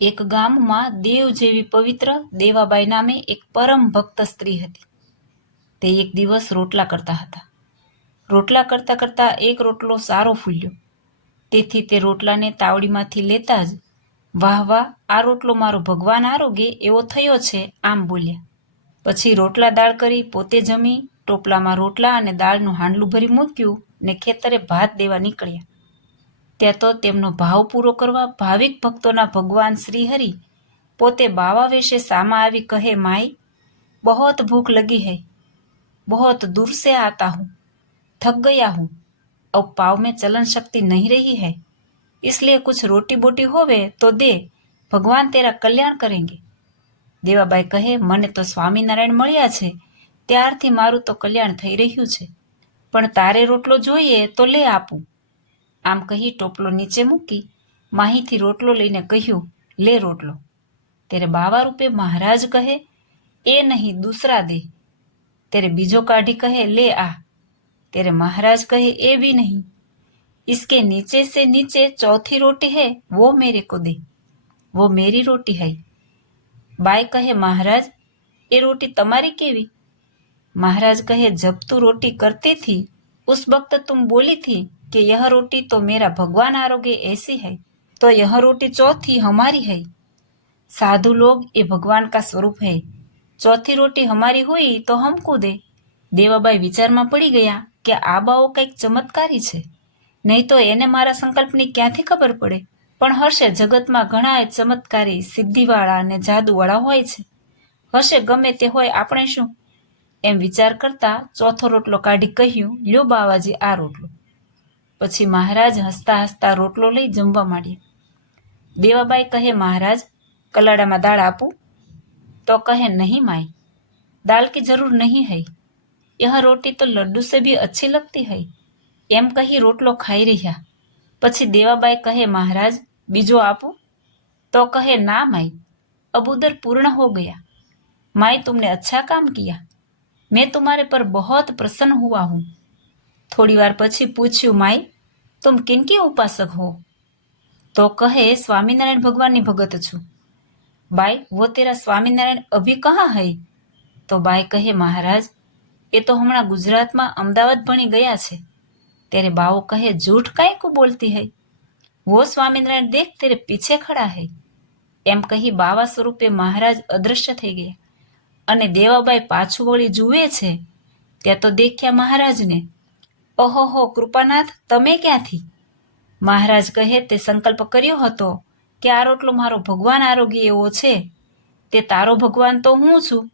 એક ગામમાં દેવ જેવી પવિત્ર દેવાબાઈ નામે એક પરમ ભક્ત સ્ત્રી હતી. તે એક દિવસ રોટલા કરતા હતા. રોટલા કરતા કરતા એક રોટલો સારો ફૂલ્યો. તેથી તે રોટલાને તાવડીમાંથી લેતા જ વાહ વાહ, આ રોટલો મારો ભગવાન આરોગે એવો થયો છે, આમ બોલ્યા. પછી રોટલા દાળ કરી પોતે જમી, ટોપલામાં રોટલા અને દાળનું હાંડલું ભરી મૂક્યું ને ખેતરે ભાત દેવા નીકળ્યા. ત્યાં તો તેમનો ભાવ પૂરો કરવા ભાવિક ભક્તોના ભગવાન શ્રી હરિ પોતે બાવા વેશે સામા આવી કહે, माई बहुत भूख लगी है, बहुत दूर से आता हूँ, थक गया हूँ, अब पाँव में चलन शक्ति नहीं रही है, इसलिए कुछ रोटी बोटी होवे तो दे, भगवान तेरा कल्याण करेंगे. દેવાબાઈ કહે, મને તો સ્વામિનારાયણ મળ્યા છે ત્યારથી મારું તો કલ્યાણ થઈ રહ્યું છે, પણ તારે રોટલો જોઈએ તો લે આપું. આમ કહી ટોપલો નીચે મૂકી માહીથી રોટલો લઈને કહ્યું, લે રોટલો. ત્યારે બાવા રૂપે મહારાજ કહે, એ નહીં, દૂસરા દે. ત્યારે બીજો કાઢી કહે, લે આ. ત્યારે મહારાજ કહે, એ भी नहीं, इसके नीचे से नीचे चौथी रोटी है, वो मेरे को दे, वो मेरी रोटी है. बाई कहे, महाराज ये रोटी तुम्हारी केवी? महाराज कहे, जब तू रोटी करती थी उस वक्त तुम बोली थी कि यह रोटी तो मेरा भगवान आरोगे ऐसी है, तो यह रोटी चौथी हमारी है. साधु लोग ये भगवान का स्वरूप है, चौथी रोटी हमारी हुई तो हमको दे. દેવાબાઈ વિચારમાં પડી ગયા કે આ બાવો કંઈક ચમત્કારી છે, નહીં તો એને મારા સંકલ્પની ક્યાંથી ખબર પડે. પણ હશે, જગતમાં ઘણા ચમત્કારી, સિદ્ધિવાળા અને જાદુવાળા હોય છે. હશે, ગમે તે હોય, આપણે શું? એમ વિચાર કરતા ચોથો રોટલો કાઢી કહ્યું, લ્યો બાવાજી આ રોટલો. પછી મહારાજ હસતા હસતા રોટલો લઈ જમવા માંડ્યા. દેવાબાઈ કહે, મહારાજ કલાડામાં દાળ આપું? તો કહે, નહીં माई, दाल की जरूर नहीं है, यह रोटी तो लड्डू से भी अच्छी लगती है. એમ કહી રોટલો ખાઈ રહ્યા. પછી દેવાબાઈ કહે, મહારાજ બીજો આપું? તો કહે, ના माई, अब उधर पूर्ण हो गया. माई तुमने अच्छा काम किया, मैं तुम्हारे पर बहुत प्रसन्न हुआ हूँ. थोड़ी बार પછી પૂછ્યું, माई तुम किनकी उपासक हो? तो कहे, स्वामीनारायण भगवान ની भगत છું. बाई वो तेरा स्वामीनारायण अभी कहाँ है? तो बाई કહે, महाराज એ તો હમણાં ગુજરાતમાં અમદાવાદ ભણી ગયા છે. तेरे बाओ कहे, झूठ काहे को बोलती है, वो स्वामीनारायण देख तेरे पीछे खड़ा है. એમ કહી બાવા સ્વરૂપે મહારાજ અદ્રશ્ય થઈ ગયા. અને દેવાબાઈ પાછું વળી જુએ છે ત્યાં તો દેખ્યા મહારાજને. ઓહો, કૃપાનાથ તમે ક્યાંથી? મહારાજ કહે, તે સંકલ્પ કર્યો હતો કે આ રોટલો મારો ભગવાન આરોગ્ય એવો છે, તે તારો ભગવાન તો હું છું,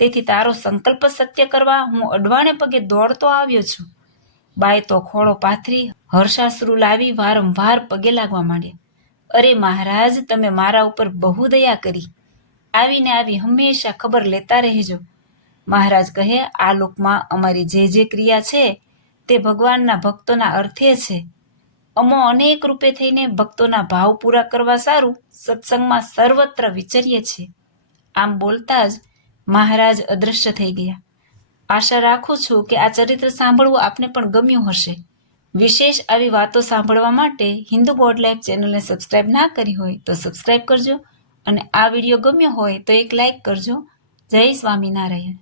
તેથી તારો સંકલ્પ સત્ય કરવા હું અડવાણે પગે દોડતો આવ્યો છું. બાઈ તો ખોળો પાથરી હર્ષાશ્રુ લાવી વારંવાર પગે લાગવા માંડ્યા. અરે મહારાજ, તમે મારા ઉપર બહુ દયા કરી, આવીને આવી હંમેશા ખબર લેતા રહેજો. મહારાજ કહે, આ લોકમાં અમારી જે ક્રિયા છે તે ભગવાનના ભક્તોના અર્થે છે. અમો અનેક રૂપે થઈને ભક્તોના ભાવ પૂરા કરવા સારું સત્સંગમાં સર્વત્ર વિચરીએ છીએ. આમ બોલતા જ મહારાજ અદ્રશ્ય થઈ ગયા. આશા રાખું છું કે આ ચરિત્ર સાંભળવું આપને પણ ગમ્યું હશે. વિશેષ આવી વાતો સાંભળવા માટે હિન્દુ ગોડ લાઈફ ચેનલને સબસ્ક્રાઇબ ના કરી હોય તો સબસ્ક્રાઇબ કરજો, અને આ વિડીયો ગમ્યો હોય તો એક લાઈક કરજો. જય સ્વામિનારાયણ.